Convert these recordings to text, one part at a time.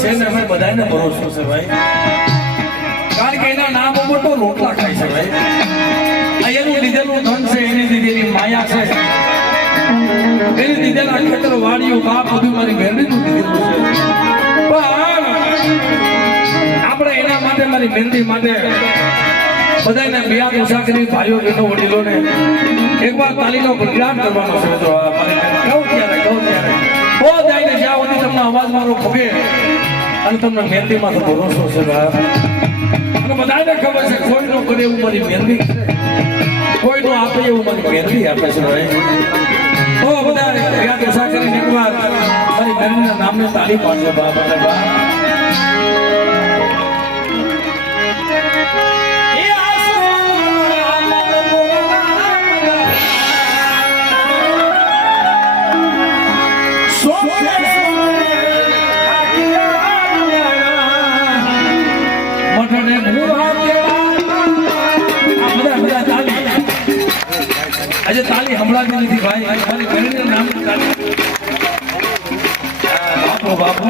છે ને ભાઈ બધાને ભરોસો છે ભાઈ, કારણ કે એના નામ ઉપર તો રોટલા ખાય છે ભાઈ. એનું લીધેલું ધન છે, એની દીધેલી માયા છે, એની દીધેલા ખેતર વાડીઓ બાપ બધું મારી મહેંદીનું દીધેલું છે. પણ આપણે એના માટે મારી મહેંદી માટે બધાને બિયાદ ઓછા કરી ભાઈઓ બહેનો વડીલોને એકવાર તાલીનો પ્રતિરામ કરવાનો છે. તો કહું ત્યારે બહુ જાય ને જ્યાં સુધી તમને અવાજ મારો ભોગે અને તમને મહેંદીમાં તો ભરોસો છે ભાઈ. અને બધાને ખબર છે કોઈનો કરે એવું મારી મહેંદી છે, કોઈનો આપે એવું મારી મહેંદી આપે છે ભાઈ. તો બધા બિયાદ ઓછા કરીને એકવાર મારી મહેંદીના નામને તાલી પાડજો બા. આજે તાલી હમણાં નથી ભાઈ, મારી બહેનનું નામ તાલી. બાપુ બાપુ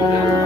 Thank you.